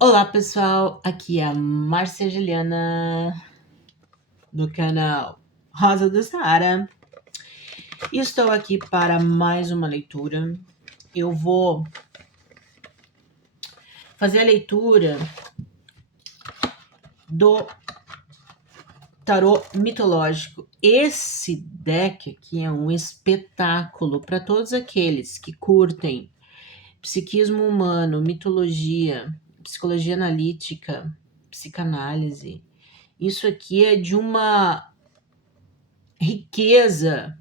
Olá pessoal, aqui é a Márcia Juliana do canal Rosa do Saara e estou aqui para mais uma leitura. Eu vou fazer a leitura do tarô mitológico. Esse deck aqui é um espetáculo para todos aqueles que curtem psiquismo humano, mitologia, psicologia analítica, psicanálise. Isso aqui é de uma riqueza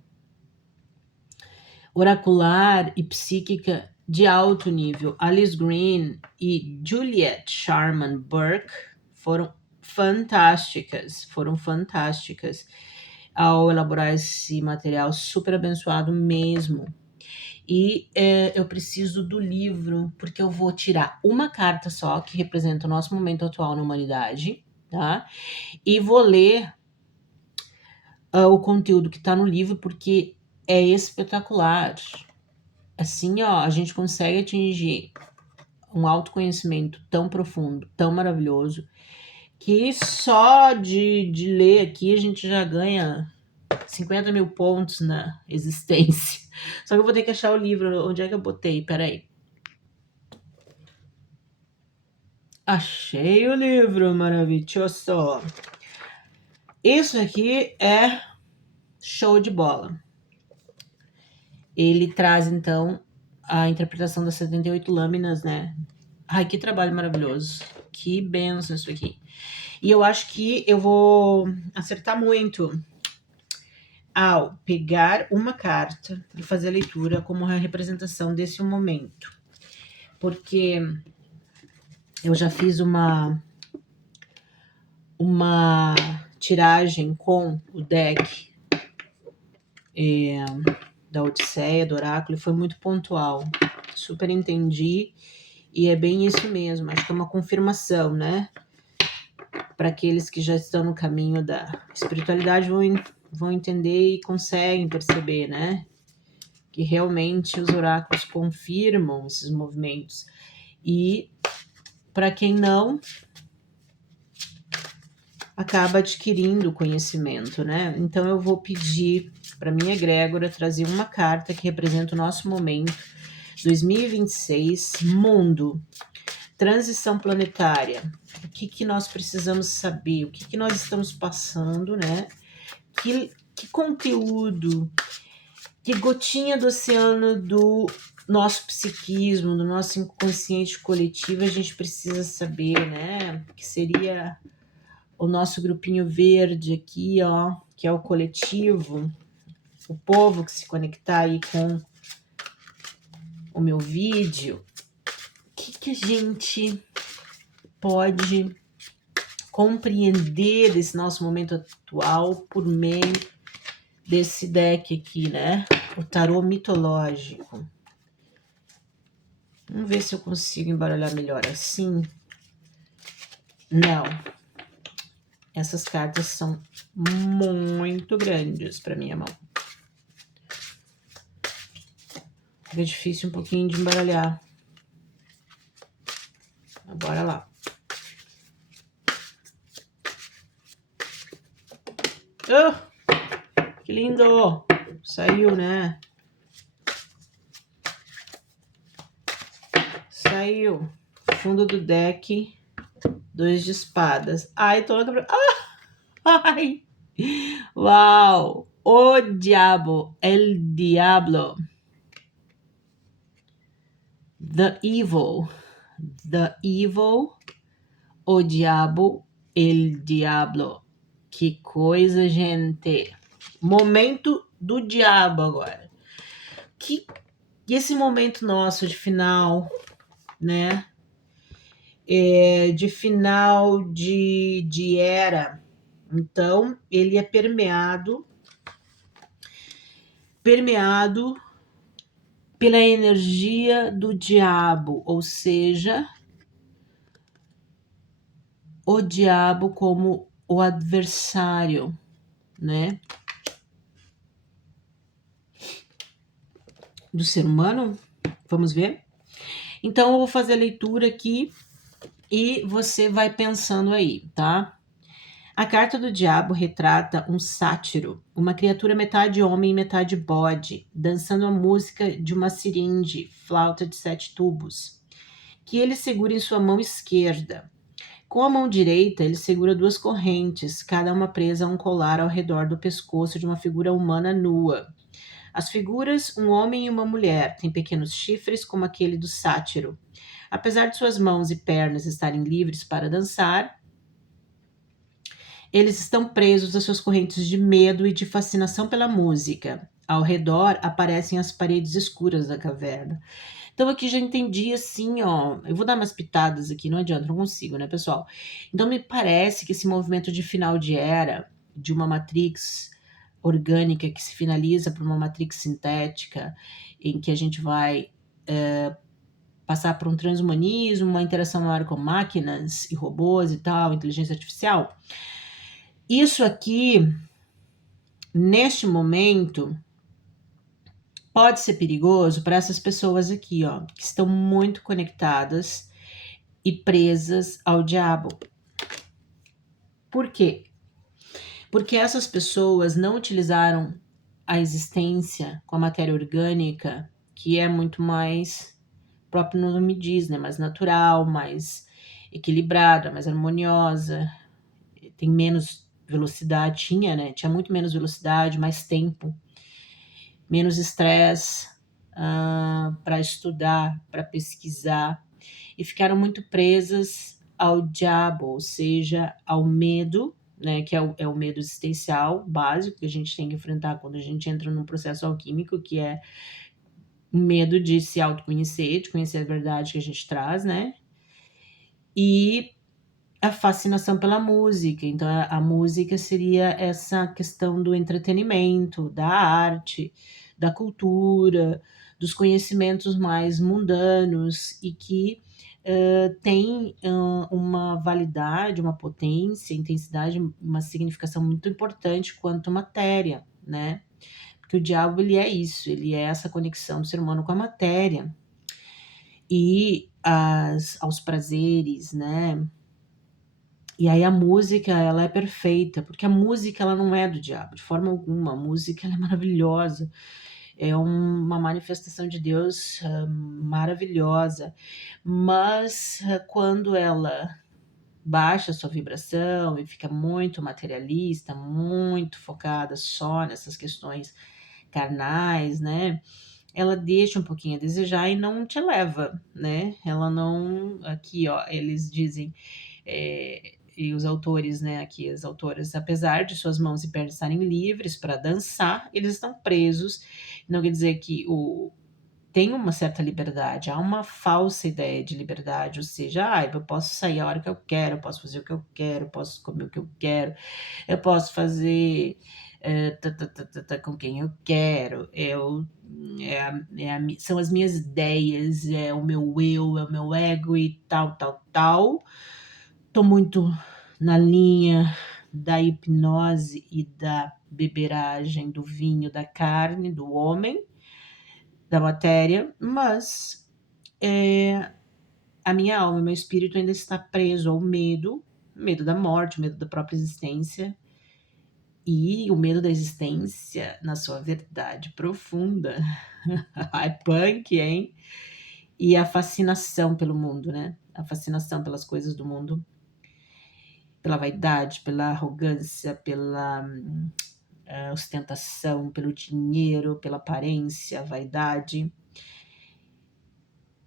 oracular e psíquica de alto nível. Alice Green e Juliet Sharman Burke foram fantásticas ao elaborar esse material super abençoado mesmo. E eu preciso do livro, porque eu vou tirar uma carta só, que representa o nosso momento atual na humanidade, tá? E vou ler o conteúdo que está no livro, porque é espetacular. Assim, ó, a gente consegue atingir um autoconhecimento tão profundo, tão maravilhoso, que só de ler aqui a gente já ganha 50 mil pontos na existência. Só que eu vou ter que achar o livro. Onde é que eu botei? Peraí. Achei o livro maravilhoso. Isso aqui é show de bola. Ele traz, então, a interpretação das 78 lâminas, né? Ai, que trabalho maravilhoso. Que benção isso aqui. E eu acho que eu vou acertar muito ao pegar uma carta e fazer a leitura como a representação desse momento. Porque eu já fiz uma tiragem com o deck da Odisseia, do Oráculo, e foi muito pontual. Super entendi. E é bem isso mesmo. Acho que é uma confirmação, né? Para aqueles que já estão no caminho da espiritualidade vão entender e conseguem perceber, né? Que realmente os oráculos confirmam esses movimentos. E para quem não, acaba adquirindo conhecimento, né? Então eu vou pedir para minha egrégora trazer uma carta que representa o nosso momento, 2026, mundo, transição planetária. O que nós precisamos saber? O que nós estamos passando, né? Que conteúdo, que gotinha do oceano do nosso psiquismo, do nosso inconsciente coletivo a gente precisa saber, né? Que seria o nosso grupinho verde aqui, ó, que é o coletivo, o povo que se conectar aí com o meu vídeo. O que a gente pode compreender desse nosso momento atual por meio desse deck aqui, né? O tarô mitológico. Vamos ver se eu consigo embaralhar melhor assim. Não. Essas cartas são muito grandes para minha mão. Fica difícil um pouquinho de embaralhar. Bora lá. Oh, que lindo! Saiu, né? Saiu. Fundo do deck. 2 de espadas. Ai, tô louca pra... Ai! Uau! O diabo. El diablo. The evil. The evil. O diabo. El diablo. Que coisa, gente. Momento do diabo agora. Que esse momento nosso de final, né? De final de era. Então, ele é permeado pela energia do diabo, ou seja, o diabo como o adversário, né? Do ser humano. Vamos ver? Então, eu vou fazer a leitura aqui e você vai pensando aí, tá? A carta do diabo retrata um sátiro, uma criatura metade homem e metade bode, dançando a música de uma siringe, flauta de 7 tubos, que ele segura em sua mão esquerda. Com a mão direita, ele segura 2 correntes, cada uma presa a um colar ao redor do pescoço de uma figura humana nua. As figuras, um homem e uma mulher, têm pequenos chifres como aquele do sátiro. Apesar de suas mãos e pernas estarem livres para dançar, eles estão presos às suas correntes de medo e de fascinação pela música. Ao redor aparecem as paredes escuras da caverna. Então aqui já entendi assim, ó. Eu vou dar umas pitadas aqui, não adianta, não consigo, né, pessoal? Então me parece que esse movimento de final de era, de uma matrix orgânica que se finaliza para uma matrix sintética, em que a gente vai passar por um transhumanismo, uma interação maior com máquinas e robôs e tal, inteligência artificial. Isso aqui, neste momento, pode ser perigoso para essas pessoas aqui, ó, que estão muito conectadas e presas ao diabo. Por quê? Porque essas pessoas não utilizaram a existência com a matéria orgânica, que é muito mais, o próprio nome diz, né, mais natural, mais equilibrada, mais harmoniosa, tem menos velocidade, tinha muito menos velocidade, mais tempo, menos estresse para estudar, para pesquisar, e ficaram muito presas ao diabo, ou seja, ao medo, né, que é o medo existencial básico que a gente tem que enfrentar quando a gente entra num processo alquímico, que é o medo de se autoconhecer, de conhecer a verdade que a gente traz, né? E a fascinação pela música. Então, a música seria essa questão do entretenimento, da arte, da cultura, dos conhecimentos mais mundanos e que tem uma validade, uma potência, intensidade, uma significação muito importante quanto matéria, né? Porque o diabo, ele é isso, ele é essa conexão do ser humano com a matéria e aos prazeres, né? E aí a música, ela é perfeita, porque a música ela não é do diabo, de forma alguma. A música ela é maravilhosa, é uma manifestação de Deus maravilhosa, mas quando ela baixa a sua vibração e fica muito materialista, muito focada só nessas questões carnais, né? Ela deixa um pouquinho a desejar e não te eleva, né? Ela não. Aqui, ó, eles dizem. E os autores, né, aqui, as autoras, apesar de suas mãos e pernas estarem livres para dançar, eles estão presos. Não quer dizer que tem uma certa liberdade, há uma falsa ideia de liberdade, ou seja, eu posso sair a hora que eu quero, eu posso fazer o que eu quero, eu posso comer o que eu quero, eu posso fazer com quem eu quero, são as minhas ideias, é o meu eu, é o meu ego e tal, tal, tal. Tô muito na linha da hipnose e da beberagem do vinho, da carne, do homem, da matéria, mas a minha alma, meu espírito ainda está preso ao medo da morte, medo da própria existência, e o medo da existência na sua verdade profunda. É punk, hein? E a fascinação pelo mundo, né? A fascinação pelas coisas do mundo, pela vaidade, pela arrogância, pela ostentação, pelo dinheiro, pela aparência, vaidade.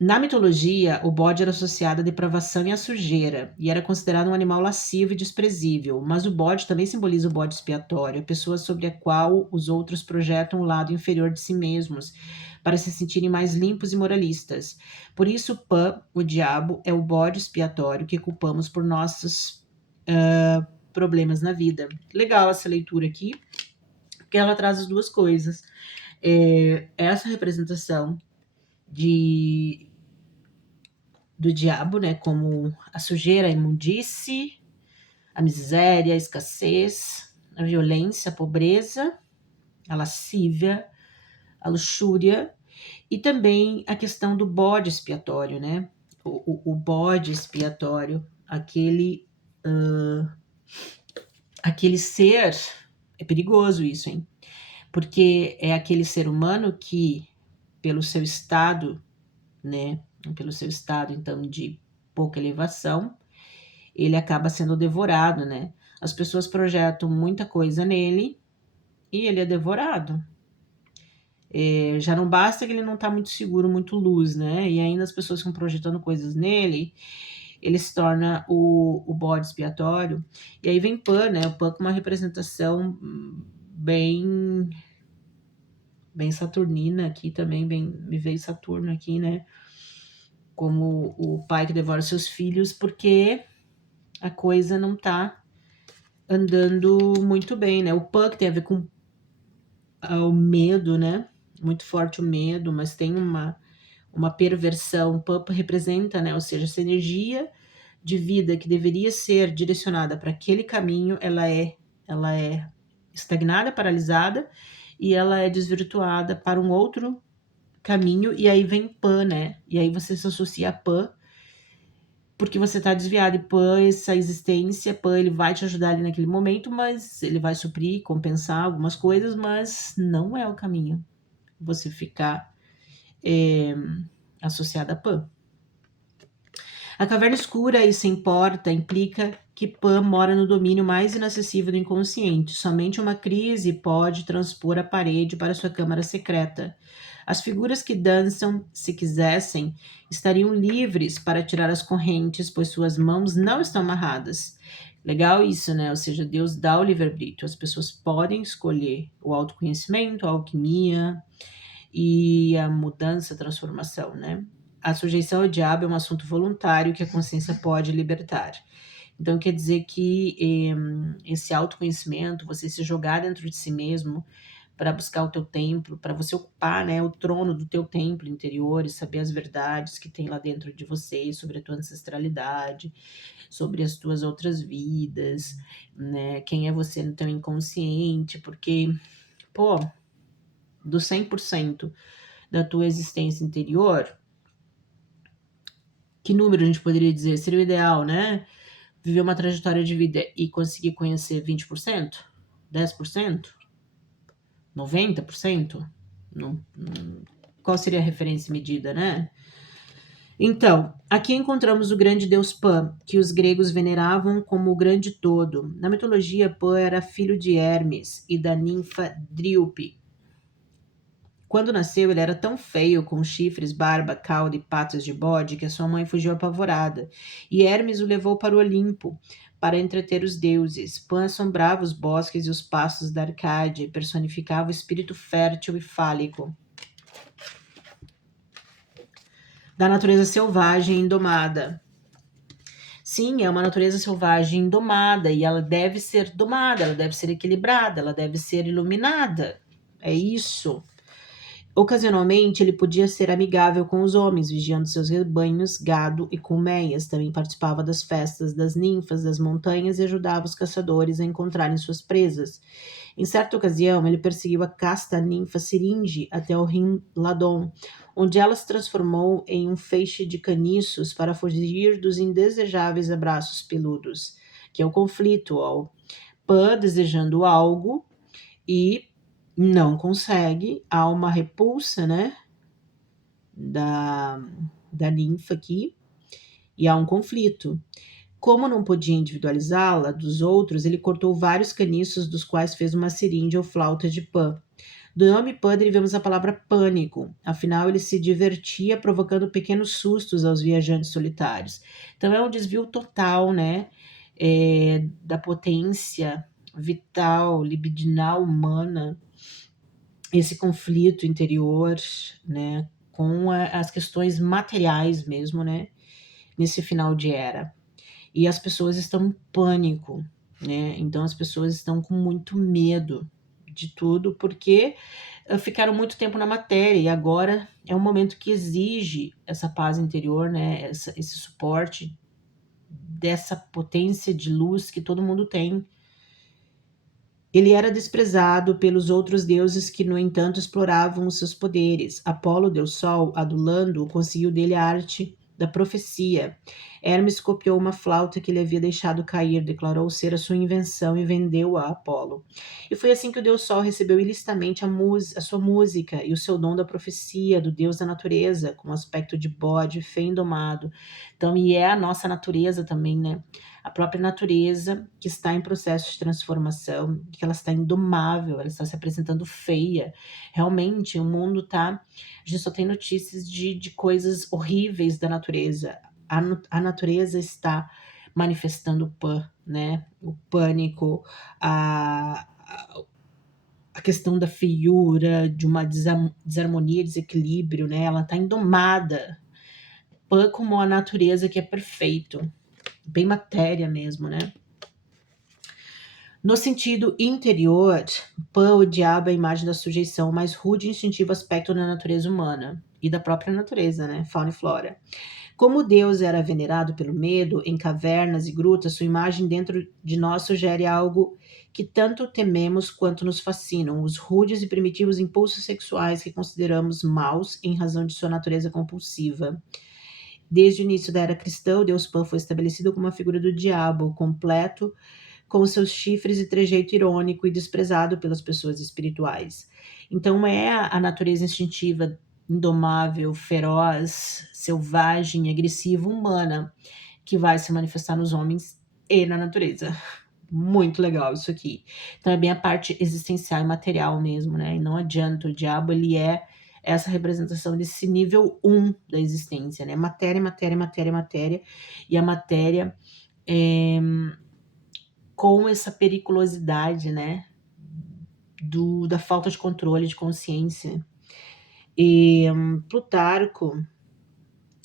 Na mitologia, o bode era associado à depravação e à sujeira, e era considerado um animal lascivo e desprezível, mas o bode também simboliza o bode expiatório, a pessoa sobre a qual os outros projetam o lado inferior de si mesmos, para se sentirem mais limpos e moralistas. Por isso, Pan, o diabo, é o bode expiatório que culpamos por nossos problemas na vida. Legal essa leitura aqui, porque ela traz as duas coisas. Essa representação do diabo, né, como a sujeira, a imundície, a miséria, a escassez, a violência, a pobreza, a lascívia, a luxúria, e também a questão do bode expiatório, né, o bode expiatório, aquele ser, é perigoso isso, hein? Porque é aquele ser humano que, pelo seu estado, né, pelo seu estado, então, de pouca elevação, ele acaba sendo devorado, né? As pessoas projetam muita coisa nele e ele é devorado. Já não basta que ele não está muito seguro, muito luz, né? E ainda as pessoas ficam projetando coisas nele, ele se torna o bode expiatório. E aí vem Pan, né? O Pan com uma representação bem saturnina aqui também, me veio Saturno aqui, né? Como o pai que devora seus filhos, porque a coisa não tá andando muito bem, né? O Pan que tem a ver com o medo, né? Muito forte o medo, mas tem uma perversão. O Pan representa, né? Ou seja, essa energia de vida que deveria ser direcionada para aquele caminho, ela é estagnada, paralisada, e ela é desvirtuada para um outro caminho, e aí vem Pan, né? E aí você se associa a Pan, porque você tá desviado, e Pan, essa existência, Pan, ele vai te ajudar ali naquele momento, mas ele vai suprir, compensar algumas coisas, mas não é o caminho você ficar associado a Pan. A caverna escura e sem porta implica que Pan mora no domínio mais inacessível do inconsciente. Somente uma crise pode transpor a parede para sua câmara secreta. As figuras que dançam, se quisessem, estariam livres para tirar as correntes, pois suas mãos não estão amarradas. Legal isso, né? Ou seja, Deus dá o livre-arbítrio. As pessoas podem escolher o autoconhecimento, a alquimia e a mudança, a transformação, né? A sujeição ao diabo é um assunto voluntário que a consciência pode libertar. Então, quer dizer que esse autoconhecimento, você se jogar dentro de si mesmo para buscar o teu templo, para você ocupar, né, o trono do teu templo interior e saber as verdades que tem lá dentro de você sobre a tua ancestralidade, sobre as tuas outras vidas, né, quem é você no teu inconsciente, porque, pô, do 100% da tua existência interior, que número a gente poderia dizer? Seria o ideal, né? Viver uma trajetória de vida e conseguir conhecer 20%? 10%? 90%? Não, qual seria a referência medida, né? Então, aqui encontramos o grande deus Pan, que os gregos veneravam como o grande todo. Na mitologia, Pan era filho de Hermes e da ninfa Dríope. Quando nasceu, ele era tão feio, com chifres, barba, cauda e patas de bode, que a sua mãe fugiu apavorada. E Hermes o levou para o Olimpo, para entreter os deuses. Pan assombrava os bosques e os pastos da Arcádia, e personificava o espírito fértil e fálico da natureza selvagem e indomada. Sim, é uma natureza selvagem indomada, e ela deve ser domada, ela deve ser equilibrada, ela deve ser iluminada. É isso. Ocasionalmente, ele podia ser amigável com os homens, vigiando seus rebanhos, gado e colmeias. Também participava das festas das ninfas das montanhas e ajudava os caçadores a encontrarem suas presas. Em certa ocasião, ele perseguiu a casta ninfa Siringe até o rio Ladon, onde ela se transformou em um feixe de caniços para fugir dos indesejáveis abraços peludos, que é o conflito, ó. Pan desejando algo e não consegue, há uma repulsa, né, da ninfa aqui, e há um conflito. Como não podia individualizá-la dos outros, ele cortou vários caniços, dos quais fez uma seringa ou flauta de Pan. Do nome Pan derivamos a palavra pânico, afinal ele se divertia provocando pequenos sustos aos viajantes solitários. Então é um desvio total, né, da potência vital, libidinal humana, esse conflito interior, né, com as questões materiais mesmo, né, nesse final de era. E as pessoas estão em pânico, né? Então as pessoas estão com muito medo de tudo, porque ficaram muito tempo na matéria e agora é um momento que exige essa paz interior, né? Esse suporte dessa potência de luz que todo mundo tem. Ele era desprezado pelos outros deuses que, no entanto, exploravam os seus poderes. Apolo, deus Sol, adulando-o, conseguiu dele a arte da profecia. Hermes copiou uma flauta que ele havia deixado cair, declarou ser a sua invenção e vendeu-a a Apolo. E foi assim que o deus Sol recebeu ilicitamente a sua música e o seu dom da profecia, do deus da natureza, com aspecto de bode, feio e indomado. Então, e é a nossa natureza também, né? A própria natureza que está em processo de transformação, que ela está indomável, ela está se apresentando feia. Realmente, o mundo tá. A gente só tem notícias de coisas horríveis da natureza. A natureza está manifestando né? O pânico, a questão da feiura, de uma desarmonia, desequilíbrio, né? Ela está indomada. Pan como a natureza que é perfeito, bem matéria mesmo, né? No sentido interior, Pan, o diabo, é a imagem da sujeição, o mais rude e instintivo aspecto da natureza humana e da própria natureza, né? Fauna e flora. Como Deus era venerado pelo medo, em cavernas e grutas, sua imagem dentro de nós sugere algo que tanto tememos quanto nos fascinam, os rudes e primitivos impulsos sexuais que consideramos maus em razão de sua natureza compulsiva. Desde o início da era cristã, o deus Pan foi estabelecido como uma figura do diabo, completo, com seus chifres e trejeito irônico e desprezado pelas pessoas espirituais. Então é a natureza instintiva, indomável, feroz, selvagem, agressiva, humana, que vai se manifestar nos homens e na natureza. Muito legal isso aqui. Então é bem a parte existencial e material mesmo, né? E não adianta, o diabo ele é essa representação desse nível 1 da existência, né? Matéria, matéria, matéria, matéria. E a matéria com essa periculosidade, né? Da falta de controle, de consciência. E Plutarco,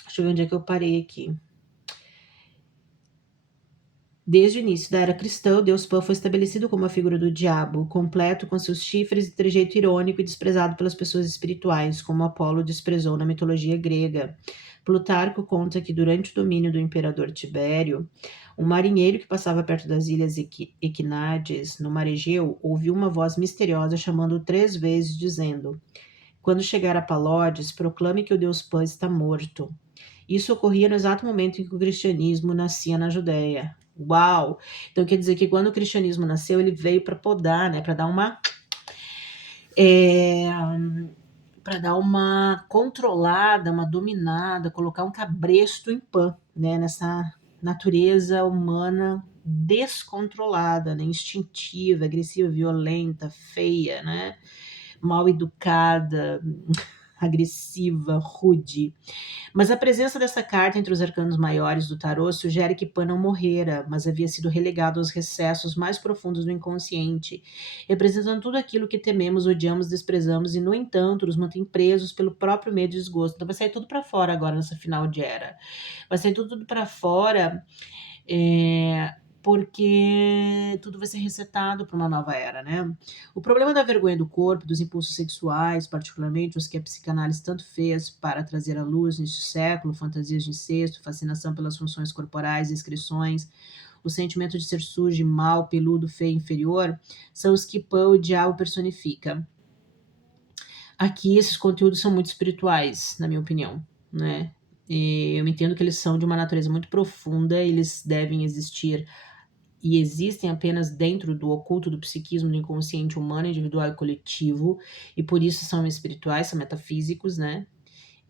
deixa eu ver onde é que eu parei aqui. Desde o início da era cristã, o deus Pan foi estabelecido como a figura do diabo, completo com seus chifres e trejeito irônico e desprezado pelas pessoas espirituais, como Apolo desprezou na mitologia grega. Plutarco conta que durante o domínio do imperador Tibério, um marinheiro que passava perto das ilhas Equinádes, no mar Egeu, ouviu uma voz misteriosa chamando-o 3 vezes, dizendo: quando chegar a Palodes, proclame que o deus Pan está morto. Isso ocorria no exato momento em que o cristianismo nascia na Judéia. Uau! Então quer dizer que quando o cristianismo nasceu, ele veio para podar, né? Para dar uma controlada, uma dominada, colocar um cabresto em Pan, né? Nessa natureza humana descontrolada, né? Instintiva, agressiva, violenta, feia, né? Mal educada, agressiva, rude. Mas a presença dessa carta entre os arcanos maiores do tarô sugere que Pan não morrera, mas havia sido relegado aos recessos mais profundos do inconsciente, representando tudo aquilo que tememos, odiamos, desprezamos e, no entanto, nos mantém presos pelo próprio medo e desgosto. Então vai sair tudo para fora agora nessa final de era. Vai sair tudo para fora, porque tudo vai ser resetado para uma nova era, né? O problema da vergonha do corpo, dos impulsos sexuais, particularmente os que a psicanálise tanto fez para trazer à luz neste século, fantasias de incesto, fascinação pelas funções corporais, excreções, o sentimento de ser sujo, mal, peludo, feio, inferior, são os que Pan, o diabo, personifica. Aqui, esses conteúdos são muito espirituais, na minha opinião, né? E eu entendo que eles são de uma natureza muito profunda, eles devem existir e existem apenas dentro do oculto do psiquismo do inconsciente humano, individual e coletivo, e por isso são espirituais, são metafísicos, né?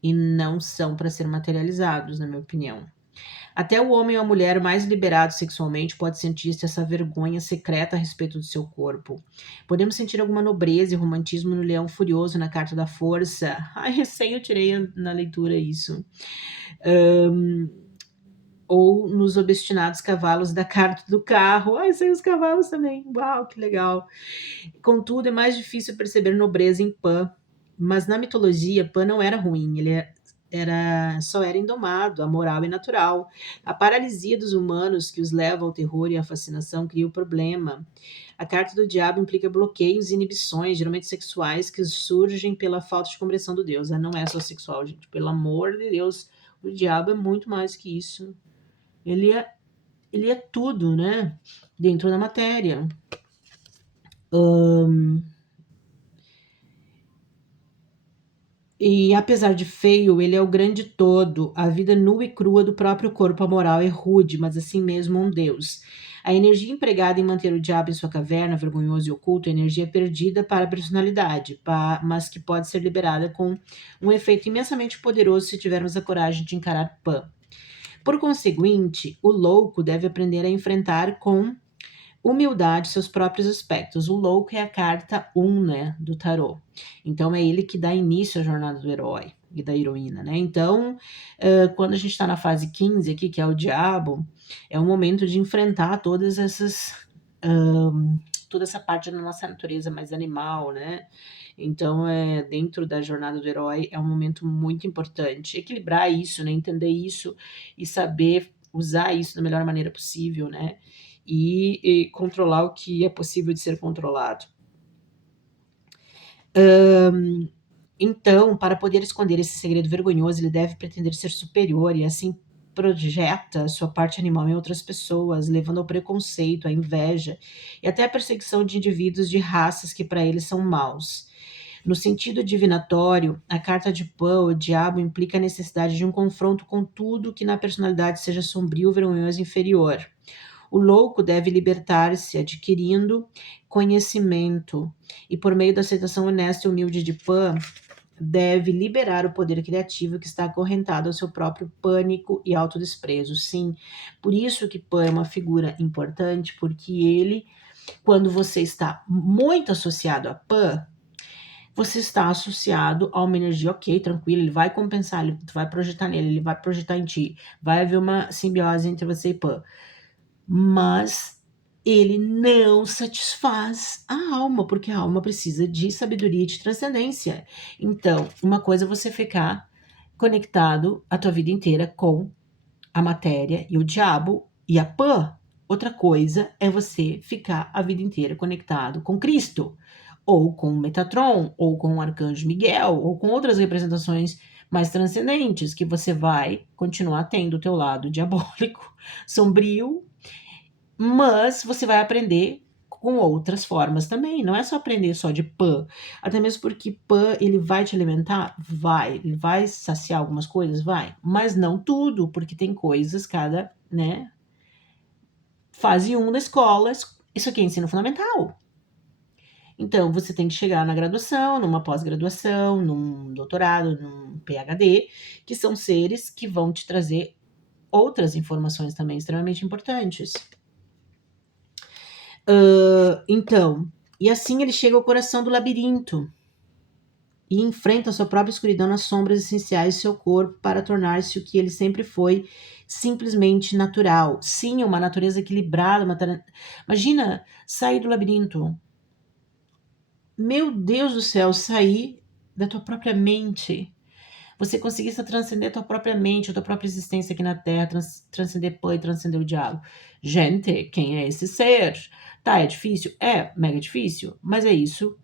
E não são para ser materializados, na minha opinião. Até o homem ou a mulher mais liberado sexualmente pode sentir essa vergonha secreta a respeito do seu corpo. Podemos sentir alguma nobreza e romantismo no leão furioso na carta da força. Ai, recém eu tirei na leitura isso. Ou nos obstinados cavalos da carta do carro. Ai, saiu os cavalos também. Uau, que legal. Contudo, é mais difícil perceber nobreza em Pan. Mas na mitologia, Pan não era ruim, ele só era indomado, amoral e natural. A paralisia dos humanos que os leva ao terror e à fascinação cria o problema. A carta do diabo implica bloqueios e inibições, geralmente sexuais, que surgem pela falta de compreensão do Deus. Não é só sexual, gente. Pelo amor de Deus, o diabo é muito mais que isso. Ele é tudo, né? Dentro da matéria. E apesar de feio, ele é o grande todo, a vida nua e crua do próprio corpo amoral é rude, mas assim mesmo um Deus. A energia empregada em manter o diabo em sua caverna, vergonhoso e oculto, é energia perdida para a personalidade, mas que pode ser liberada com um efeito imensamente poderoso se tivermos a coragem de encarar Pan. Por conseguinte, o louco deve aprender a enfrentar com humildade seus próprios aspectos. O louco é a carta 1, né, do tarô. Então é ele que dá início à jornada do herói e da heroína, né? Então, quando a gente está na fase 15 aqui, que é o diabo, é o momento de enfrentar todas essas toda essa parte da nossa natureza mais animal, né? Então, dentro da jornada do herói, é um momento muito importante. Equilibrar isso, né? Entender isso e saber usar isso da melhor maneira possível, né? E controlar o que é possível de ser controlado. Então, para poder esconder esse segredo vergonhoso, ele deve pretender ser superior e assim projeta sua parte animal em outras pessoas, levando ao preconceito, à inveja e até à perseguição de indivíduos de raças que para ele são maus. No sentido divinatório, a carta de Pan, o diabo, implica a necessidade de um confronto com tudo que na personalidade seja sombrio, vergonhoso e inferior. O louco deve libertar-se adquirindo conhecimento e, por meio da aceitação honesta e humilde de Pan, deve liberar o poder criativo que está acorrentado ao seu próprio pânico e autodesprezo. Sim, por isso que Pan é uma figura importante, porque ele, quando você está muito associado a Pan, você está associado a uma energia ok, tranquila, ele vai compensar, ele vai projetar nele, ele vai projetar em ti, vai haver uma simbiose entre você e Pan. Mas ele não satisfaz a alma, porque a alma precisa de sabedoria e de transcendência. Então, uma coisa é você ficar conectado a tua vida inteira com a matéria e o diabo e a Pan. Outra coisa é você ficar a vida inteira conectado com Cristo, ou com Metatron, ou com o Arcanjo Miguel, ou com outras representações mais transcendentes, que você vai continuar tendo o teu lado diabólico, sombrio, mas você vai aprender com outras formas também. Não é só aprender só de Pan. Até mesmo porque Pan, ele vai te alimentar? Vai. Ele vai saciar algumas coisas? Vai. Mas não tudo, porque tem coisas, cada, né? Fase 1 da escola, isso aqui é ensino fundamental. Então, você tem que chegar na graduação, numa pós-graduação, num doutorado, num PhD, que são seres que vão te trazer outras informações também extremamente importantes. Então, e assim ele chega ao coração do labirinto e enfrenta a sua própria escuridão nas sombras essenciais do seu corpo para tornar-se o que ele sempre foi, simplesmente natural. Sim, uma natureza equilibrada. Imagina sair do labirinto. Meu Deus do céu, sair da tua própria mente. Você conseguisse transcender a tua própria mente, a tua própria existência aqui na Terra, transcender Pan e transcender o diabo. Gente, quem é esse ser? Tá, é difícil? É, mega difícil, mas é isso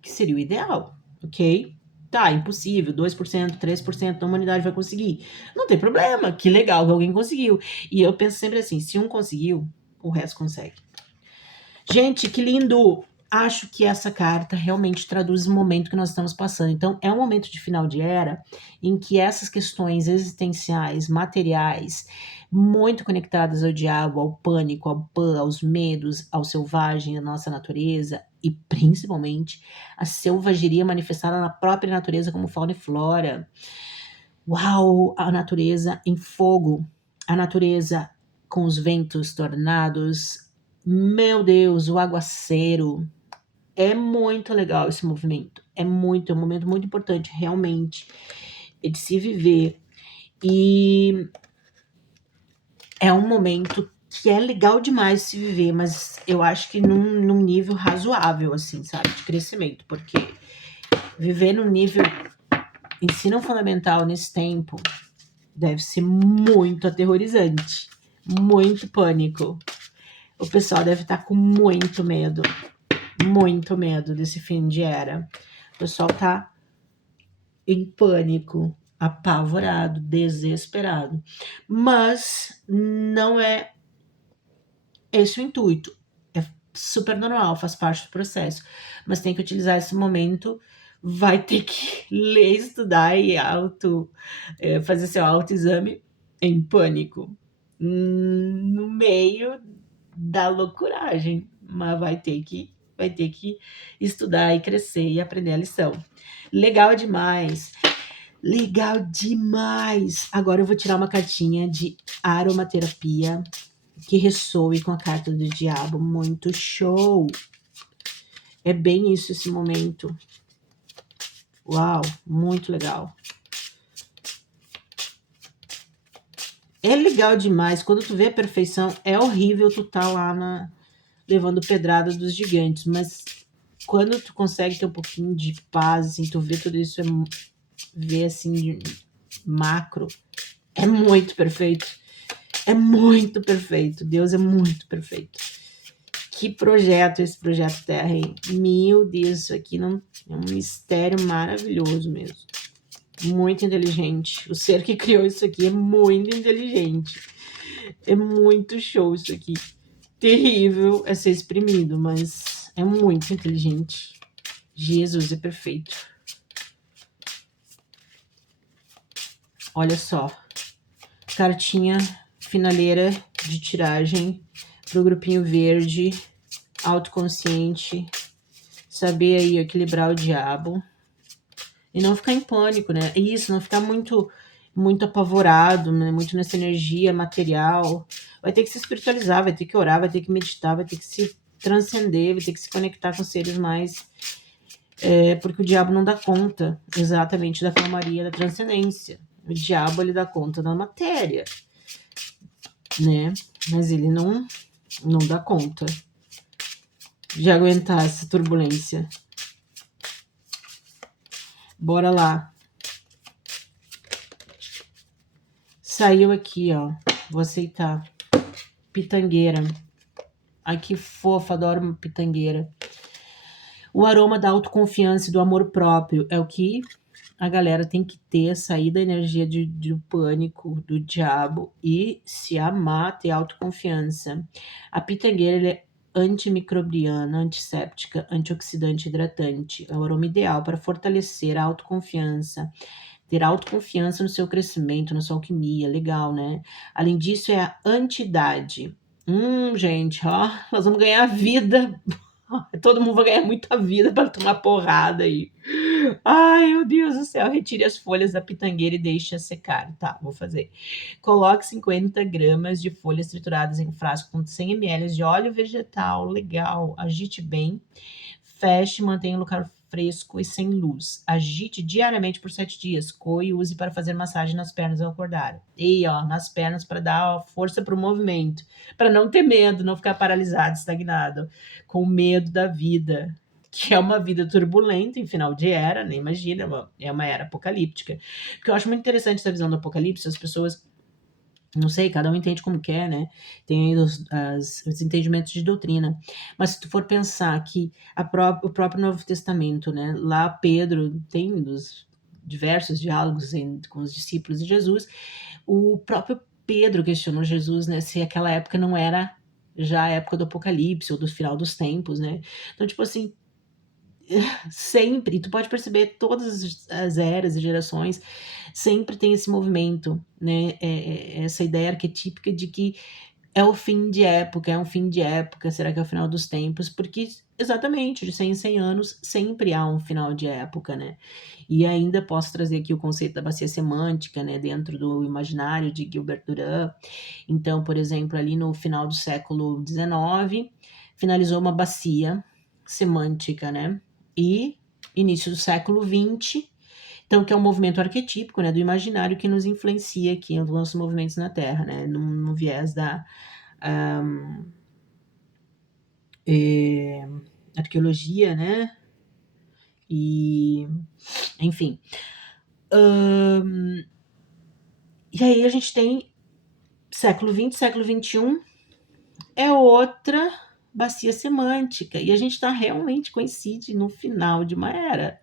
que seria o ideal, ok? Tá, impossível, 2%, 3% da humanidade vai conseguir. Não tem problema, que legal que alguém conseguiu. E eu penso sempre assim, se um conseguiu, o resto consegue. Gente, que lindo! Acho que essa carta realmente traduz o momento que nós estamos passando. Então, é um momento de final de era em que essas questões existenciais, materiais, muito conectadas ao diabo, ao pânico, ao Pan, aos medos, ao selvagem, à nossa natureza e principalmente a selvageria manifestada na própria natureza como fauna e flora. Uau, a natureza em fogo, a natureza com os ventos tornados. Meu Deus, o aguaceiro. É muito legal esse movimento. É um momento muito importante, realmente, de se viver. E é um momento que é legal demais se viver, mas eu acho que num nível razoável, assim, sabe, de crescimento, porque viver no nível ensino fundamental nesse tempo deve ser muito aterrorizante, muito pânico. O pessoal deve estar com muito medo desse fim de era. O pessoal tá em pânico, apavorado, desesperado. Mas não é esse o intuito. É super normal, faz parte do processo. Mas tem que utilizar esse momento vai ter que ler, estudar e fazer seu autoexame em pânico, no meio da loucuragem, mas vai ter que estudar e crescer e aprender a lição. Legal demais. Legal demais. Agora eu vou tirar uma cartinha de aromaterapia que ressoe com a carta do diabo. Muito show. É bem isso esse momento. Uau, muito legal. É legal demais. Quando tu vê a perfeição, é horrível tu tá lá levando pedrada dos gigantes, mas quando tu consegue ter um pouquinho de paz, assim, tu vê tudo isso, vê assim, de macro, é muito perfeito. É muito perfeito. Deus é muito perfeito. Que projeto esse projeto Terra, hein? Meu Deus, isso aqui não, é um mistério maravilhoso mesmo. Muito inteligente. O ser que criou isso aqui é muito inteligente. É muito show isso aqui. Terrível é ser exprimido, mas é muito inteligente. Jesus é perfeito. Olha só. Cartinha finaleira de tiragem pro grupinho verde, autoconsciente, saber aí equilibrar o diabo e não ficar em pânico, né? Isso, não ficar muito apavorado, né? Muito nessa energia material. Vai ter que se espiritualizar, vai ter que orar, vai ter que meditar, vai ter que se transcender, vai ter que se conectar com seres mais, porque o diabo não dá conta exatamente da calmaria, da transcendência. O diabo, ele dá conta da matéria, né? Mas ele não dá conta de aguentar essa turbulência. Bora lá. Saiu aqui, ó. Vou aceitar. Pitangueira. Ai, que fofa, adoro uma pitangueira. O aroma da autoconfiança e do amor próprio é o que a galera tem que ter, sair da energia do pânico, do diabo e se amar, ter autoconfiança. A pitangueira, ele é antimicrobiana, antisséptica, antioxidante, hidratante. É o aroma ideal para fortalecer a autoconfiança, ter autoconfiança no seu crescimento, na sua alquimia, legal, né? Além disso, é a antidade. Gente, ó, nós vamos ganhar vida. Todo mundo vai ganhar muita vida para tomar porrada aí. Ai, meu Deus do céu. Retire as folhas da pitangueira e deixe-a secar. Tá, vou fazer. Coloque 50 gramas de folhas trituradas em um frasco com 100 ml de óleo vegetal. Legal. Agite bem. Feche, mantenha o lugar fresco e sem luz. Agite diariamente por 7 dias. Coe e use para fazer massagem nas pernas ao acordar. E ó, nas pernas para dar força para o movimento. Para não ter medo, não ficar paralisado, estagnado. Com medo da vida. Que é uma vida turbulenta em final de era, né? Imagina, é uma era apocalíptica. Porque eu acho muito interessante essa visão do apocalipse, as pessoas, não sei, cada um entende como quer, né? Tem aí os entendimentos de doutrina. Mas se tu for pensar que o próprio Novo Testamento, né? Lá Pedro tem dos diversos diálogos com os discípulos de Jesus, o próprio Pedro questionou Jesus, né? Se aquela época não era já a época do apocalipse ou do final dos tempos, né? Então, tipo assim, sempre, tu pode perceber todas as eras e gerações, sempre tem esse movimento, né? Essa ideia arquetípica de que é o fim de época, é um fim de época, será que é o final dos tempos? Porque, exatamente, de 100 em 100 anos, sempre há um final de época, né? E ainda posso trazer aqui o conceito da bacia semântica, né? Dentro do imaginário de Gilbert Durand. Então, por exemplo, ali no final do século XIX, finalizou uma bacia semântica, né? E início do século XX, então, que é um movimento arquetípico, né, do imaginário que nos influencia aqui nos nossos movimentos na Terra, né, no viés da arqueologia, né, e enfim. E aí a gente tem século XX, século XXI, é outra bacia semântica, e a gente está realmente coincide no final de uma era.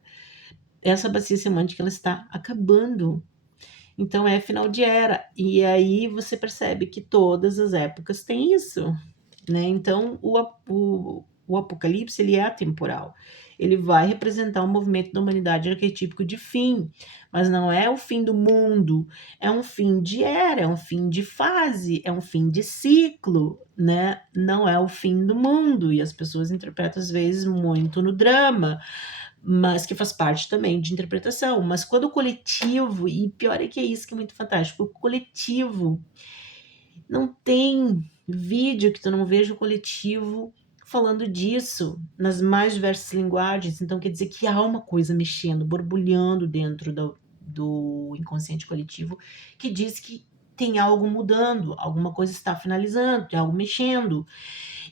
Essa bacia semântica, ela está acabando. Então é final de era. E aí você percebe que todas as épocas têm isso, né? Então o O Apocalipse, ele é atemporal. Ele vai representar um movimento da humanidade arquetípico de fim, mas não é o fim do mundo, é um fim de era, é um fim de fase, é um fim de ciclo, né? Não é o fim do mundo, e as pessoas interpretam às vezes muito no drama, mas que faz parte também de interpretação. Mas quando o coletivo, e pior é que é isso que é muito fantástico, o coletivo não tem vídeo que tu não veja o coletivo falando disso nas mais diversas linguagens. Então quer dizer que há uma coisa mexendo, borbulhando dentro do inconsciente coletivo, que diz que tem algo mudando, alguma coisa está finalizando, tem algo mexendo.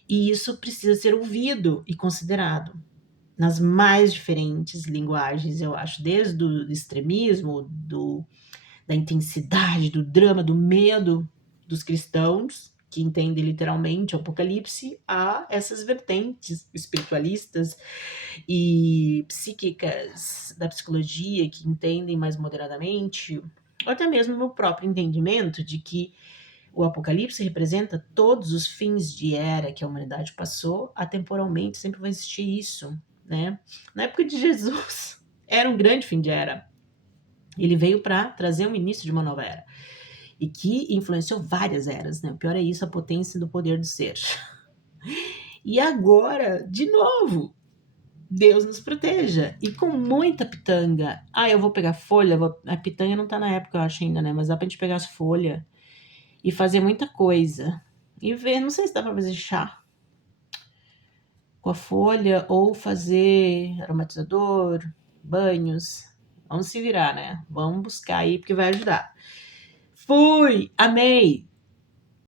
E isso precisa ser ouvido e considerado nas mais diferentes linguagens, eu acho, desde o extremismo, da intensidade, do drama, do medo dos cristãos, que entendem literalmente o Apocalipse, a essas vertentes espiritualistas e psíquicas da psicologia, que entendem mais moderadamente, ou até mesmo o meu próprio entendimento de que o Apocalipse representa todos os fins de era que a humanidade passou, atemporalmente sempre vai existir isso, né? Na época de Jesus, era um grande fim de era. Ele veio para trazer o início de uma nova era e que influenciou várias eras, né? O pior é isso, a potência do poder do ser. E agora, de novo, Deus nos proteja. E com muita pitanga. Ah, eu vou pegar folha. A pitanga não tá na época, eu acho ainda, né? Mas dá pra gente pegar as folhas e fazer muita coisa. E ver, não sei se dá pra fazer chá com a folha ou fazer aromatizador, banhos. Vamos se virar, né? Vamos buscar aí porque vai ajudar. Fui! Amei!